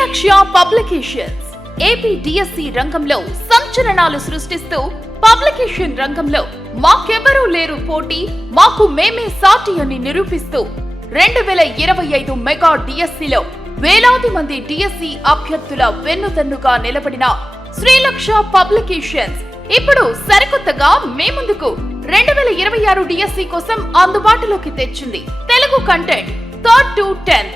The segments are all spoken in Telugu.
శ్రీలక్ష్య పబ్లికేషన్స్ ఏపీ డిఎస్సి రంగంలో సంచలనాలు సృష్టిస్తూ పబ్లికేషన్ రంగంలో మాకెవరూ లేరు పోటీ, మాకు మేమే సాటి అని నిరూపిస్తూ 2025 మెగా డిఎస్సిలో వేలాది మంది డిఎస్సి అభ్యర్థుల వెన్నుదన్నుగా నిలబడిన శ్రీలక్ష్య పబ్లికేషన్స్ ఇప్పుడు సరికొత్తగా మే ముందుకు 2026 డిఎస్సి కోసం అందుబాటులోకి తెచ్చింది. Telugu content 3rd to 10th,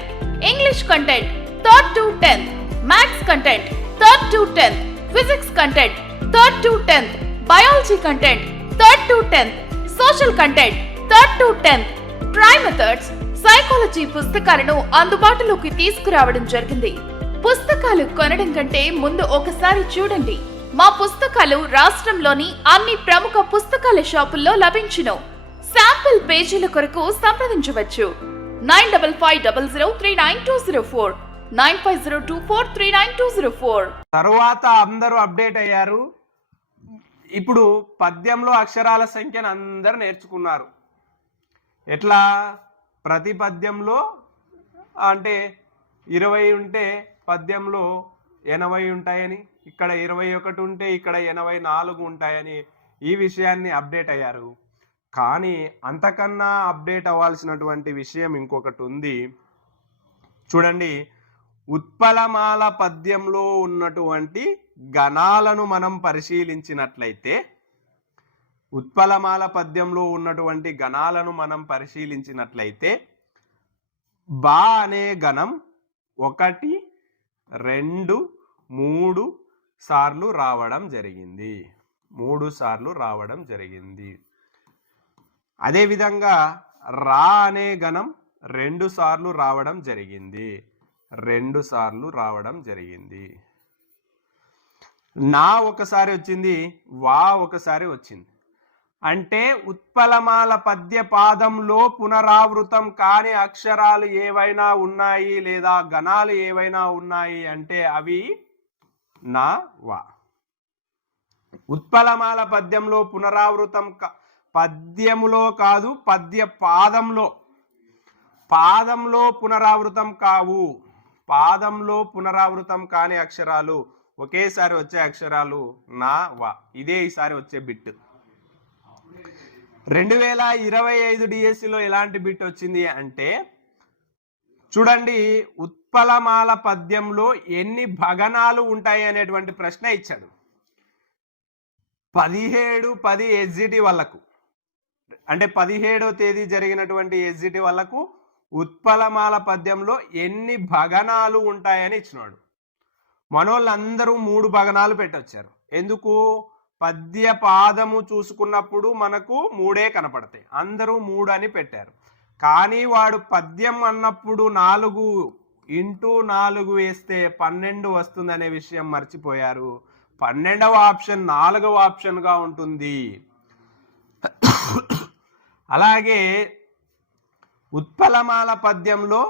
English content 3rd to 10th, maths content 3rd to 10th, physics content 3rd to 10th, biology content 3rd to 10th, social content 3rd to 10th, try methods, psychology పుస్తకాలను అందుబాటులోకి తీసుకురావడం జరిగింది. పుస్తకాలు కొనడం కంటే ముందు ఒకసారి చూడండి. మా పుస్తకాలు రాష్ట్రంలోని అన్ని ప్రముఖ పుస్తకాల షాపుల్లో లభించును. శాంపిల్ పేజీల కొరకు సంప్రదించవచ్చు 95503924, 9502439204. తరువాత అందరూ అప్డేట్ అయ్యారు. ఇప్పుడు పద్యంలో అక్షరాల సంఖ్యను అందరూ నేర్చుకున్నారు. ఎట్లా? ప్రతి పద్యంలో అంటే 20 ఉంటే పద్యంలో 80 ఉంటాయని, ఇక్కడ 21 ఉంటే ఇక్కడ 84 ఉంటాయని ఈ విషయాన్ని అప్డేట్ అయ్యారు. కానీ అంతకన్నా అప్డేట్ అవ్వాల్సినటువంటి విషయం ఇంకొకటి ఉంది. చూడండి, ఉత్పలమాల పద్యంలో ఉన్నటువంటి గణాలను మనం పరిశీలించినట్లయితే, ఉత్పలమాల పద్యంలో ఉన్నటువంటి గణాలను మనం పరిశీలించినట్లయితే బా అనే గణం 1, 2, 3 సార్లు రావడం జరిగింది. 3 సార్లు రావడం జరిగింది. అదేవిధంగా రా అనే గణం 2 సార్లు రావడం జరిగింది. 2 సార్లు రావడం జరిగింది. నా ఒకసారి వచ్చింది, వా ఒకసారి వచ్చింది. అంటే ఉత్పలమాల పద్య పాదంలో పునరావృతం కాని అక్షరాలు ఏవైనా ఉన్నాయి లేదా గణాలు ఏవైనా ఉన్నాయి అంటే అవి నా వా. ఉత్పలమాల పద్యంలో పునరావృతం పద్యములో కాదు, పద్య పాదంలో పునరావృతం కావు. పాదంలో పునరావృతం కాని అక్షరాలు, ఒకేసారి వచ్చే అక్షరాలు నా వా. ఇదే ఈసారి వచ్చే బిట్. 2025 డిఎస్సిలో ఎలాంటి బిట్ వచ్చింది అంటే, చూడండి, ఉత్పలమాల పద్యంలో ఎన్ని భగనాలు ఉంటాయి అనేటువంటి ప్రశ్న ఇచ్చాడు. 17/10 ఎస్జిటి వాళ్ళకు, అంటే 17వ తేదీ జరిగినటువంటి ఎస్జిటి వాళ్ళకు ఉత్పలమాల పద్యంలో ఎన్ని భగనాలు ఉంటాయని ఇచ్చినాడు. మనోళ్ళందరూ 3 భగనాలు పెట్టొచ్చారు. ఎందుకు? పద్య పాదము చూసుకున్నప్పుడు మనకు 3 కనపడతాయి. అందరూ 3 అని పెట్టారు. కానీ వాడు పద్యం అన్నప్పుడు 4 × 4 వేస్తే 12 వస్తుందనే విషయం మర్చిపోయారు. 12వ ఆప్షన్ 4వ ఆప్షన్గా ఉంటుంది. అలాగే ఉత్పలమాల పద్యంలో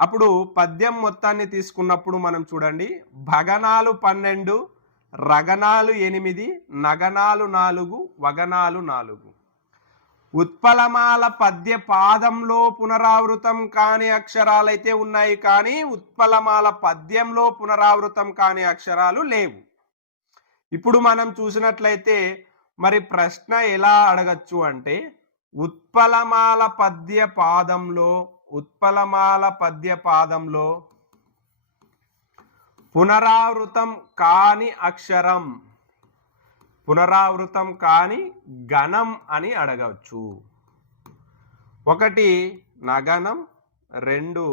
అప్పుడు పద్యం మొత్తాన్ని తీసుకున్నప్పుడు మనం చూడండి, భగనాలు 12, రగనాలు 8, నగనాలు 4, వగనాలు 4. ఉత్పలమాల పద్య పాదంలో పునరావృతం కాని అక్షరాలైతే ఉన్నాయి, కానీ ఉత్పలమాల పద్యంలో పునరావృతం కాని అక్షరాలు లేవు. ఇప్పుడు మనం చూసినట్లయితే మరి ప్రశ్న ఎలా అడగచ్చు అంటే, ఉత్పలమాల పద్య పాదంలో పునరావృతం కాని అక్షరం, పునరావృతం కాని గణం అని అడగవచ్చు. 1 నగనం, 2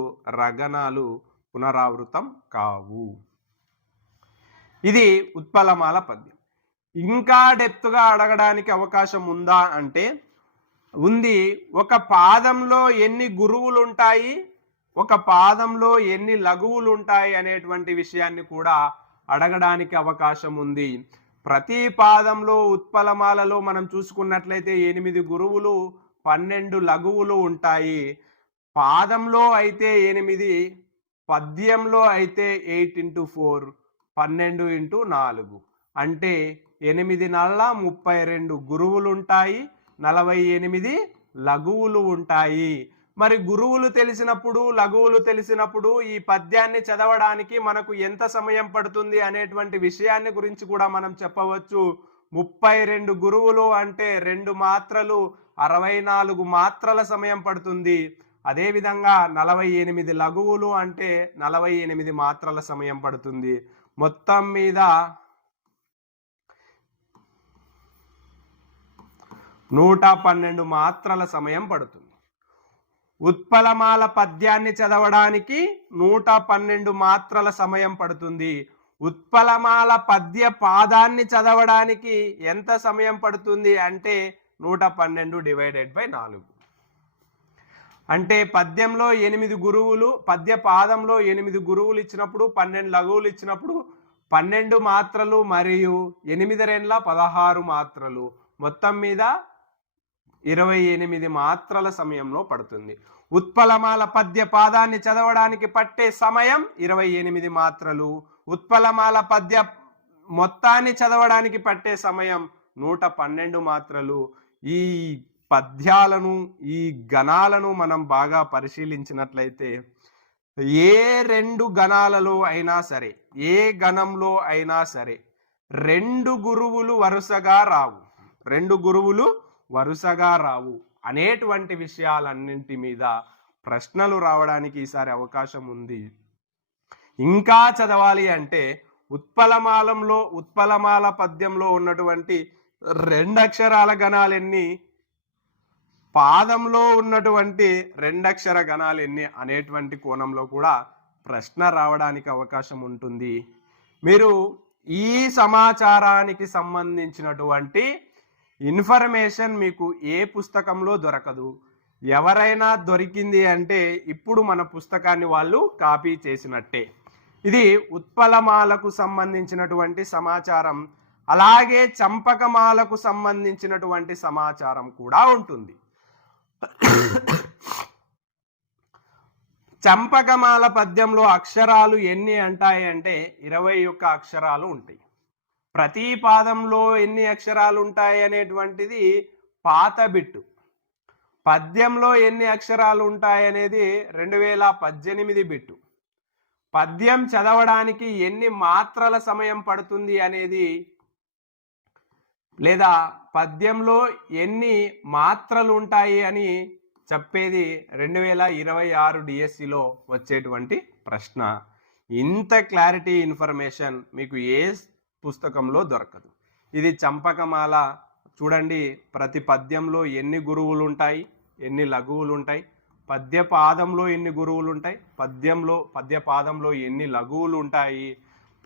రగనాలు పునరావృతం కావు. ఇది ఉత్పలమాల పద్యం. ఇంకా డెప్త్గా అడగడానికి అవకాశం ఉందా అంటే ఉంది. ఒక పాదంలో ఎన్ని గురువులు ఉంటాయి, ఒక పాదంలో ఎన్ని లఘువులు ఉంటాయి అనేటువంటి విషయాన్ని కూడా అడగడానికి అవకాశం ఉంది. ప్రతి పాదంలో ఉత్పలమాలలో మనం చూసుకున్నట్లయితే 8 గురువులు, 12 లఘువులు ఉంటాయి. పాదంలో అయితే 8, పద్యంలో అయితే 8 × 4, 12 × 4, అంటే 8 నల్ల 32 గురువులు ఉంటాయి, 48 లఘువులు ఉంటాయి. మరి గురువులు తెలిసినప్పుడు, లఘువులు తెలిసినప్పుడు ఈ పద్యాన్ని చదవడానికి మనకు ఎంత సమయం పడుతుంది అనేటువంటి విషయాన్ని గురించి కూడా మనం చెప్పవచ్చు. 32 గురువులు అంటే 2 మాత్రలు 64 మాత్రల సమయం పడుతుంది. అదేవిధంగా 48 లఘువులు అంటే 48 మాత్రల సమయం పడుతుంది. మొత్తం మీద 112 మాత్రల సమయం పడుతుంది. ఉత్పలమాల పద్యాన్ని చదవడానికి 112 మాత్రల సమయం పడుతుంది. ఉత్పలమాల పద్య పాదాన్ని చదవడానికి ఎంత సమయం పడుతుంది అంటే 112 డివైడెడ్ బై 4. అంటే పద్యంలో 8 గురువులు, పద్య పాదంలో 8 గురువులు ఇచ్చినప్పుడు 12 లఘువులు ఇచ్చినప్పుడు 12 మాత్రలు మరియు 8 రెండ్ల 16 మాత్రలు, మొత్తం మీద 28 మాత్రల సమయంలో పడుతుంది. ఉత్పలమాల పద్య పాదాన్ని చదవడానికి పట్టే సమయం 28 మాత్రలు. ఉత్పలమాల పద్య మొత్తాన్ని చదవడానికి పట్టే సమయం 112 మాత్రలు. ఈ పద్యాలను, ఈ గణాలను మనం బాగా పరిశీలించినట్లయితే ఏ 2 గణాలలో అయినా సరే, ఏ గణంలో అయినా సరే 2 గురువులు వరుసగా రావు, 2 గురువులు వరుసగా రావు అనేటువంటి విషయాలన్నింటి మీద ప్రశ్నలు రావడానికి ఈసారి అవకాశం ఉంది. ఇంకా చదవాలి అంటే ఉత్పలమాల పద్యంలో ఉన్నటువంటి 2 అక్షరాల గణాలు ఎన్ని, పాదంలో ఉన్నటువంటి 2 అక్షర గణాలు ఎన్ని అనేటువంటి కోణంలో కూడా ప్రశ్న రావడానికి అవకాశం ఉంటుంది. మీరు ఈ సమాచారానికి సంబంధించినటువంటి ఇన్ఫర్మేషన్ మీకు ఏ పుస్తకంలో దొరకదు. ఎవరైనా దొరికింది అంటే ఇప్పుడు మన పుస్తకాన్ని వాళ్ళు కాపీ చేసినట్టే. ఇది ఉత్పలమాలకు సంబంధించినటువంటి సమాచారం. అలాగే చంపకమాలకు సంబంధించినటువంటి సమాచారం కూడా ఉంటుంది. చంపకమాల పద్యంలో అక్షరాలు ఎన్ని అంటాయి అంటే 21 అక్షరాలు ఉంటాయి. ప్రతి పాదంలో ఎన్ని అక్షరాలు ఉంటాయి అనేటువంటిది పాత బిట్టు. పద్యంలో ఎన్ని అక్షరాలు ఉంటాయి అనేది 2018 బిట్టు. పద్యం చదవడానికి ఎన్ని మాత్రల సమయం పడుతుంది అనేది, లేదా పద్యంలో ఎన్ని మాత్రలు ఉంటాయి అని చెప్పేది 2026 డిఎస్సిలో వచ్చేటువంటి ప్రశ్న. ఇంత క్లారిటీ ఇన్ఫర్మేషన్ మీకు ఏ పుస్తకంలో దొరకదు. ఇది చంపకమాల. చూడండి, ప్రతి పద్యంలో ఎన్ని గురువులు ఉంటాయి, ఎన్ని లఘువులు ఉంటాయి, పద్య పాదంలో ఎన్ని గురువులు ఉంటాయి, పద్య పాదంలో ఎన్ని లఘువులు ఉంటాయి,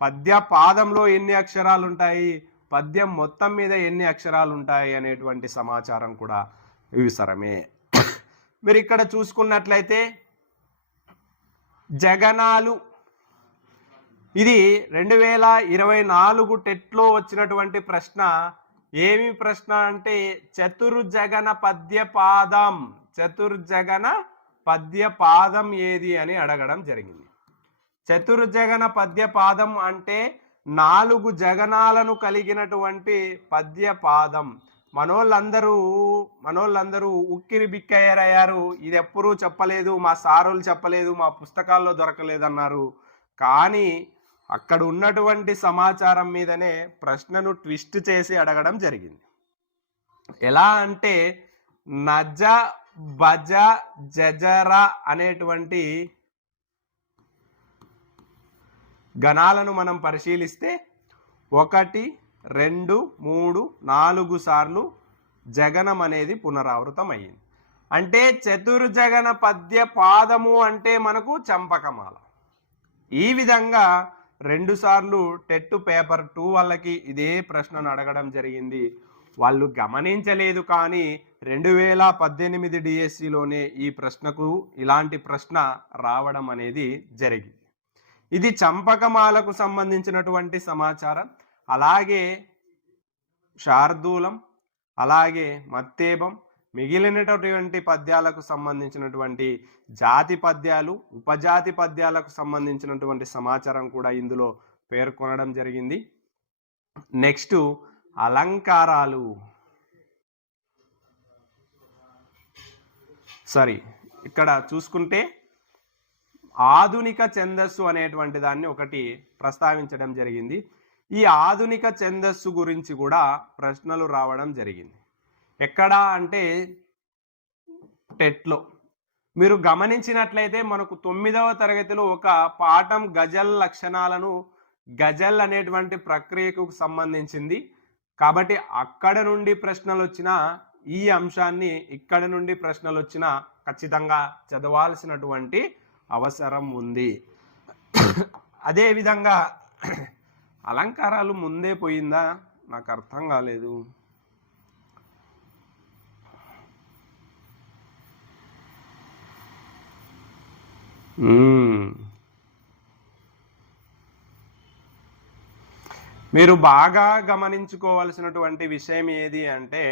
పద్య పాదంలో ఎన్ని అక్షరాలు ఉంటాయి, పద్యం మొత్తం మీద ఎన్ని అక్షరాలు ఉంటాయి అనేటువంటి సమాచారం కూడా వివసరమే. మీరు ఇక్కడ చూసుకున్నట్లయితే జగనాలు, ఇది 2024 టెట్లో వచ్చినటువంటి ప్రశ్న. ఏమి ప్రశ్న అంటే చతుర్జగన పద్యపాదం, చతుర్జగన పద్యపాదం ఏది అని అడగడం జరిగింది. చతుర్జగన పద్యపాదం అంటే 4 జగనాలను కలిగినటువంటి పద్యపాదం. మనోళ్ళందరూ ఉక్కిరి బిక్కయ్యారు. ఇది ఎప్పుడూ చెప్పలేదు, మా సారులు చెప్పలేదు, మా పుస్తకాల్లో దొరకలేదన్నారు. కానీ అక్కడ ఉన్నటువంటి సమాచారం మీదనే ప్రశ్నను ట్విస్ట్ చేసి అడగడం జరిగింది. ఎలా అంటే నజ బజ జజర అనేటువంటి గణాలను మనం పరిశీలిస్తే 1, 2, 3, 4 సార్లు జగనం అనేది పునరావృతం అయ్యింది. అంటే చతుర్జగన పద్య పాదము అంటే మనకు చంపకమాల. ఈ విధంగా 2 సార్లు టెట్ పేపర్ 2 వాళ్ళకి ఇదే ప్రశ్నను అడగడం జరిగింది. వాళ్ళు గమనించలేదు, కానీ 2018 డిఎస్సిలోనే ఈ ప్రశ్నకు ఇలాంటి ప్రశ్న రావడం అనేది జరిగింది. ఇది చంపకమాలకు సంబంధించినటువంటి సమాచారం. అలాగే శార్దూలం, అలాగే మత్తేబం, మిగిలినటువంటి పద్యాలకు సంబంధించినటువంటి జాతి పద్యాలు, ఉపజాతి పద్యాలకు సంబంధించినటువంటి సమాచారం కూడా ఇందులో పేర్కొనడం జరిగింది. నెక్స్ట్ అలంకారాలు, ఇక్కడ చూసుకుంటే ఆధునిక ఛందస్సు అనేటువంటి దాన్ని ఒకటి ప్రస్తావించడం జరిగింది. ఈ ఆధునిక ఛందస్సు గురించి కూడా ప్రశ్నలు రావడం జరిగింది. ఎక్కడా అంటే టెట్లో. మీరు గమనించినట్లయితే మనకు 9వ తరగతిలో ఒక పాఠం గజల్ లక్షణాలను, గజల్ అనేటువంటి ప్రక్రియకు సంబంధించింది. కాబట్టి అక్కడ నుండి ప్రశ్నలు వచ్చినా, ఈ అంశాన్ని ఇక్కడ నుండి ప్రశ్నలు వచ్చినా ఖచ్చితంగా చదవాల్సినటువంటి అవసరం ఉంది. అదేవిధంగా అలంకారాలు ముందే పోయిందా? నాకు అర్థం కాలేదు. మీరు బాగా గమనించుకోవాల్సినటువంటి విషయం ఏది అంటే,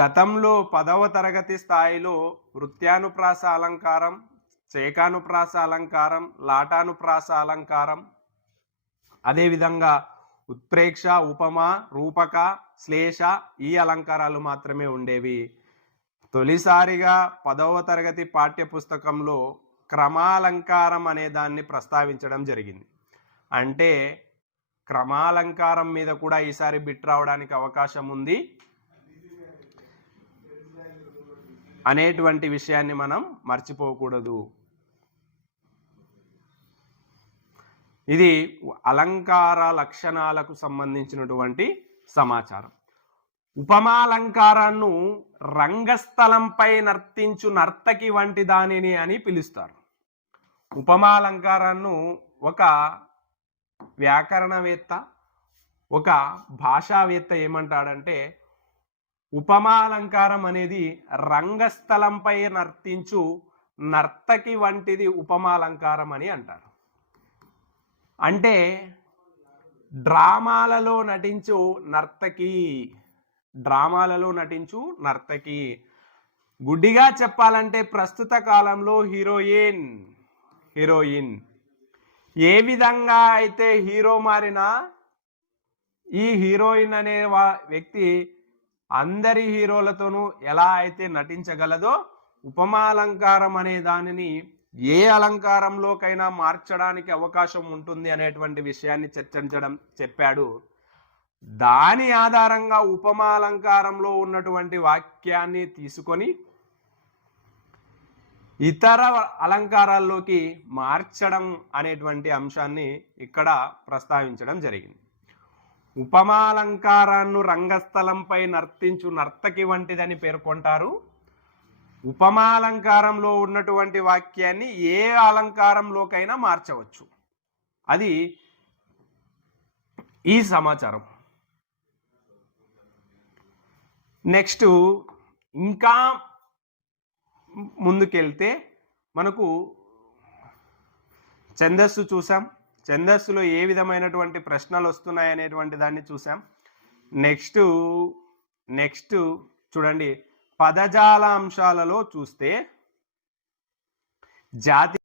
గతంలో 10వ తరగతి స్థాయిలో వృత్యానుప్రాస అలంకారం, చేకానుప్రాస అలంకారం, లాటానుప్రాస అలంకారం, అదేవిధంగా ఉత్ప్రేక్ష, ఉపమ, రూపక, శ్లేష ఈ అలంకారాలు మాత్రమే ఉండేవి. తొలిసారిగా 10వ తరగతి పాఠ్య పుస్తకంలో క్రమాలంకారం అనే దాన్ని ప్రస్తావించడం జరిగింది. అంటే క్రమాలంకారం మీద కూడా ఈసారి బిట్ రావడానికి అవకాశం ఉంది అనేటువంటి విషయాన్ని మనం మర్చిపోకూడదు. ఇది అలంకార లక్షణాలకు సంబంధించినటువంటి సమాచారం. ఉపమాలంకారాన్ని రంగస్థలంపై నర్తించు నర్తకి వంటి దానిని అని పిలుస్తారు. ఉపమాలంకారాన్ని ఒక వ్యాకరణవేత్త, ఒక భాషావేత్త ఏమంటాడంటే, ఉపమాలంకారం అనేది రంగస్థలంపై నర్తించు నర్తకి వంటిది ఉపమాలంకారం అని అంటారు. అంటే డ్రామాలలో నటించు నర్తకి, డ్రామాలలో నటించు నర్తకి. గుడ్డిగా చెప్పాలంటే ప్రస్తుత కాలంలో హీరోయిన్ ఏ విధంగా అయితే హీరో మారినా, ఈ హీరోయిన్ అనే వ్యక్తి అందరి హీరోలతోనూ ఎలా అయితే నటించగలదో, ఉపమాలంకారం అనే దానిని ఏ అలంకారంలోకైనా మార్చడానికి అవకాశం ఉంటుంది అనేటువంటి విషయాన్ని చెప్పాడు. దాని ఆధారంగా ఉపమాలంకారంలో ఉన్నటువంటి వాక్యాన్ని తీసుకొని ఇతర అలంకారాల్లోకి మార్చడం అనేటువంటి అంశాన్ని ఇక్కడ ప్రస్తావించడం జరిగింది. ఉపమాలంకారాన్ని రంగస్థలంపై నర్తించు నర్తకి వంటిదని పేర్కొంటారు. ఉపమాలంకారంలో ఉన్నటువంటి వాక్యాన్ని ఏ అలంకారంలోకైనా మార్చవచ్చు. అది ఈ సమాచారం. నెక్స్ట్ ఇంకా ముందుకెళ్తే మనకు ఛందస్సు చూసాం. ఛందస్సులో ఏ విధమైనటువంటి ప్రశ్నలు వస్తున్నాయి అనేటువంటి దాన్ని చూసాం. నెక్స్ట్ చూడండి, పదజాల అంశాలలో చూస్తే జాతి